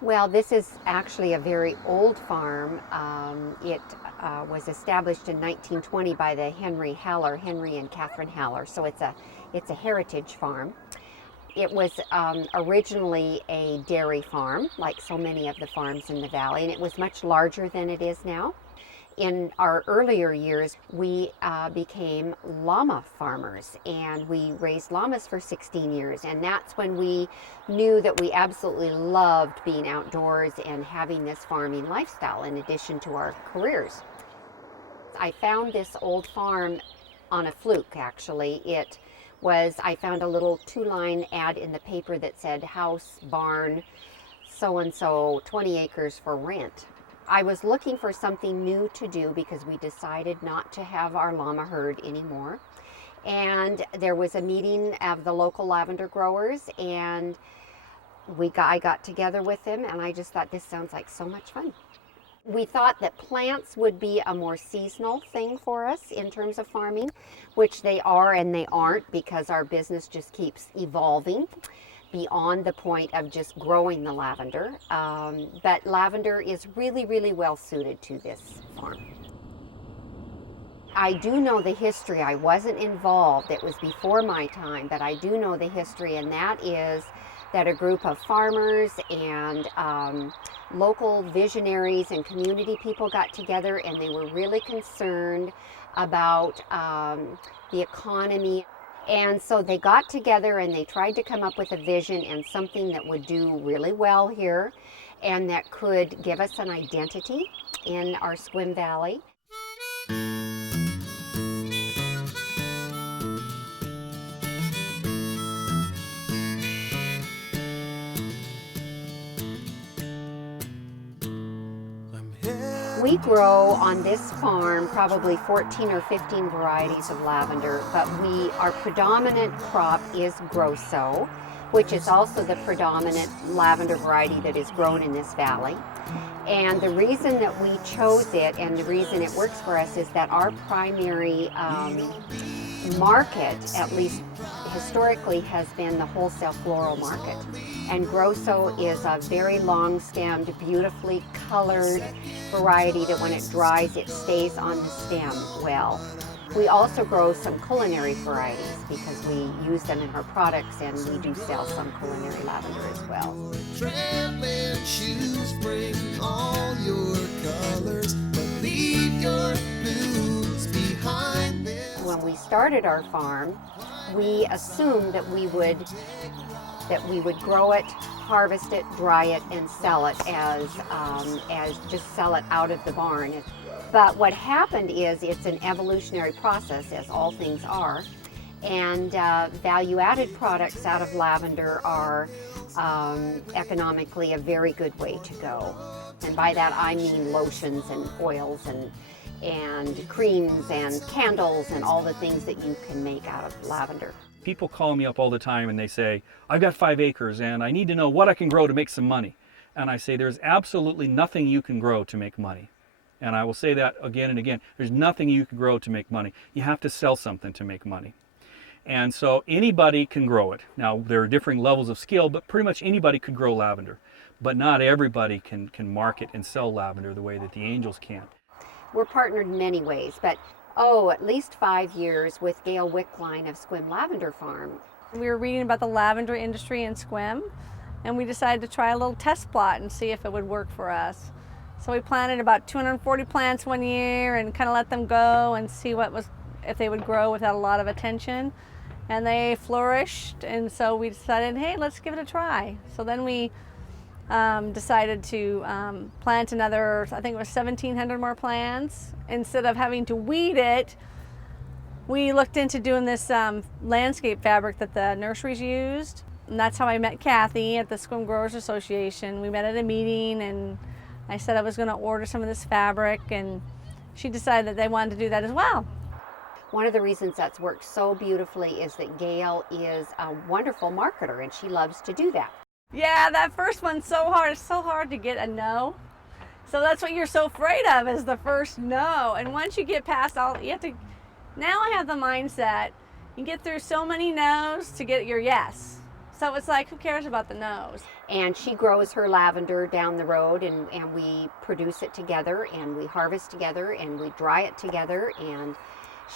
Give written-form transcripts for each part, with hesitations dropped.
Well, this is actually a very old farm. It was established in 1920 by the Henry and Catherine Haller. So it's a heritage farm. It was originally a dairy farm, like so many of the farms in the valley, and it was much larger than it is now. In our earlier years, we became llama farmers, and we raised llamas for 16 years. And that's when we knew that we absolutely loved being outdoors and having this farming lifestyle in addition to our careers. I found this old farm on a fluke, actually. I found a little 2-line ad in the paper that said house, barn, so-and-so, 20 acres for rent. I was looking for something new to do because we decided not to have our llama herd anymore. And there was a meeting of the local lavender growers, and I got together with them, and I just thought, this sounds like so much fun. We thought that plants would be a more seasonal thing for us in terms of farming, which they are and they aren't, because our business just keeps evolving beyond the point of just growing the lavender. But lavender is really, really well suited to this farm. I do know the history. I wasn't involved. It was before my time, but I do know the history, and that is that a group of farmers and local visionaries and community people got together, and they were really concerned about the economy. And so they got together and they tried to come up with a vision and something that would do really well here and that could give us an identity in our Sequim Valley. We grow on this farm probably 14 or 15 varieties of lavender, but our predominant crop is Grosso, which is also the predominant lavender variety that is grown in this valley. And the reason that we chose it and the reason it works for us is that our primary market, at least historically, has been the wholesale floral market. And Grosso is a very long-stemmed, beautifully colored variety that when it dries, it stays on the stem well. We also grow some culinary varieties because we use them in our products, and we do sell some culinary lavender as well. Traveling shoes bring all your colors, but leave your blues behind them. When we started our farm, we assumed that we would grow it, harvest it, dry it, and sell it as just sell it out of the barn. But what happened is it's an evolutionary process, as all things are, and value-added products out of lavender are economically a very good way to go. And by that I mean lotions and oils and creams and candles and all the things that you can make out of lavender. People call me up all the time and they say, I've got 5 acres and I need to know what I can grow to make some money. And I say, there's absolutely nothing you can grow to make money. And I will say that again and again. There's nothing you can grow to make money. You have to sell something to make money. And so anybody can grow it. Now, there are differing levels of skill, but pretty much anybody could grow lavender. But not everybody can market and sell lavender the way that the Angels can. We're partnered in many ways, but at least 5 years with Gail Wicklein of Sequim Lavender Farm. We were reading about the lavender industry in Sequim, and we decided to try a little test plot and see if it would work for us. So we planted about 240 plants one year and kind of let them go and see if they would grow without a lot of attention. And they flourished, and so we decided, hey, let's give it a try. So then we decided to plant another, I think it was 1,700 more plants. Instead of having to weed it, we looked into doing this landscape fabric that the nurseries used. And that's how I met Cathy at the Sequim Growers Association. We met at a meeting, and I said I was going to order some of this fabric, and she decided that they wanted to do that as well. One of the reasons that's worked so beautifully is that Gail is a wonderful marketer, and she loves to do that. Yeah, that first one's so hard. It's so hard to get a no. So that's what you're so afraid of, is the first no. And once you get past now I have the mindset, you get through so many no's to get your yes. So it's like, who cares about the nose? And she grows her lavender down the road, and we produce it together, and we harvest together, and we dry it together, and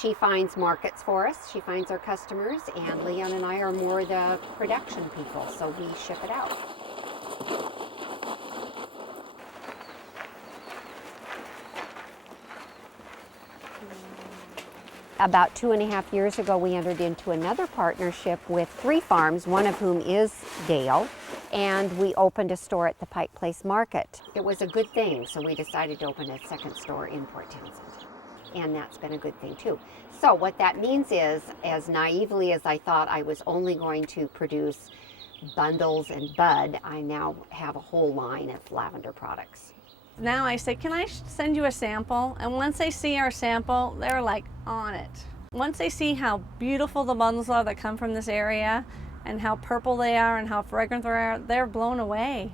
she finds markets for us. She finds our customers, and Leon and I are more the production people, so we ship it out. About 2.5 years ago, we entered into another partnership with 3 farms, one of whom is Gail, and we opened a store at the Pike Place Market. It was a good thing, so we decided to open a second store in Port Townsend, and that's been a good thing too. So what that means is, as naively as I thought I was only going to produce bundles and bud, I now have a whole line of lavender products. Now I say, can I send you a sample? And once they see our sample, they're like on it. Once they see how beautiful the bundles are that come from this area and how purple they are and how fragrant they are, they're blown away.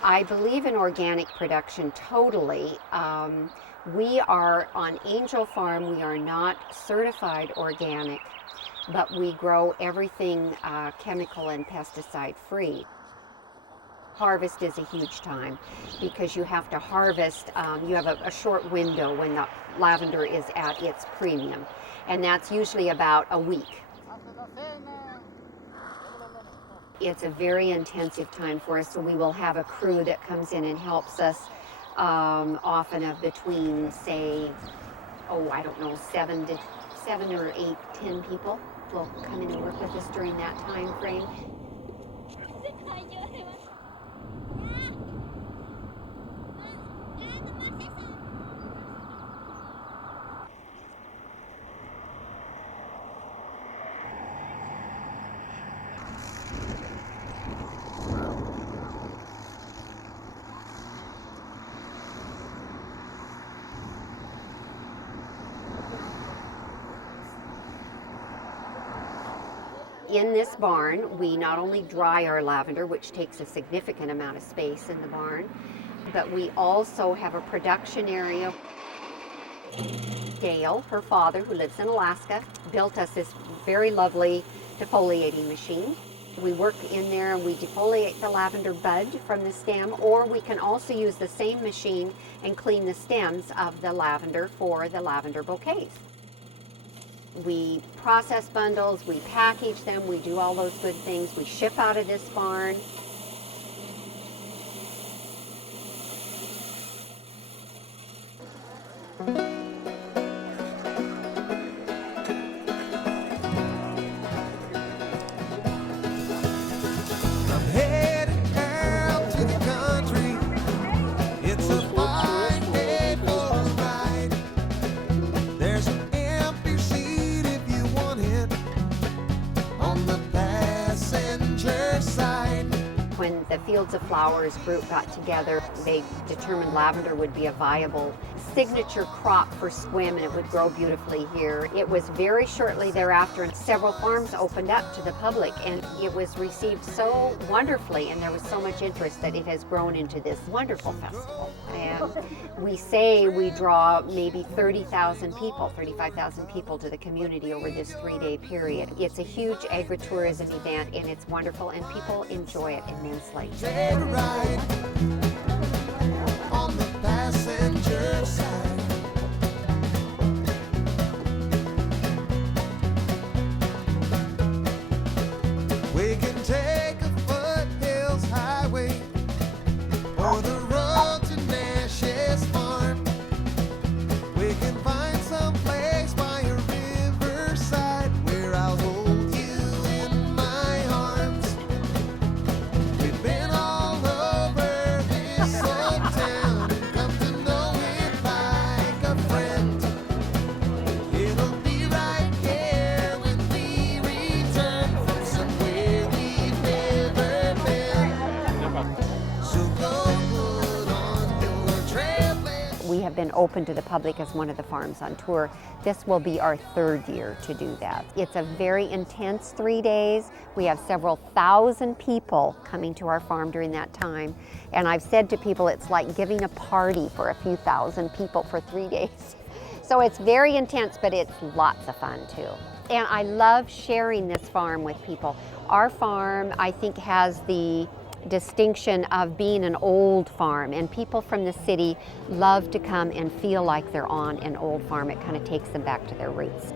I believe in organic production totally. We are on Angel Farm. We are not certified organic, but we grow everything chemical and pesticide free. Harvest is a huge time because you have to harvest, you have a short window when the lavender is at its premium, and that's usually about a week. It's a very intensive time for us, so we will have a crew that comes in and helps us, often of between, say, I don't know, 7 or 8, 10 people will come in and work with us during that time frame. In this barn, we not only dry our lavender, which takes a significant amount of space in the barn, but we also have a production area. Gail, her father, who lives in Alaska, built us this very lovely defoliating machine. We work in there and we defoliate the lavender bud from the stem, or we can also use the same machine and clean the stems of the lavender for the lavender bouquets. We process bundles, we package them, we do all those good things. We ship out of this barn. When the Fields of Flowers group got together, they determined lavender would be a viable signature crop for Sequim, and it would grow beautifully here. It was very shortly thereafter, and several farms opened up to the public, and it was received so wonderfully, and there was so much interest that it has grown into this wonderful festival. And we say we draw maybe 30,000 people, 35,000 people to the community over this 3-day period. It's a huge agritourism event, and it's wonderful, and people enjoy it immensely. On the passenger side. We can take a foothills highway or the road to Nash's farm. We can find some place by a riverside where I'll hold you in my arms. We've been all over have been open to the public as one of the farms on tour. This will be our 3rd year to do that. It's a very intense 3 days. We have several thousand people coming to our farm during that time. And I've said to people, it's like giving a party for a few thousand people for 3 days. So it's very intense, but it's lots of fun too. And I love sharing this farm with people. Our farm, I think, has the distinction of being an old farm, and people from the city love to come and feel like they're on an old farm. It kind of takes them back to their roots.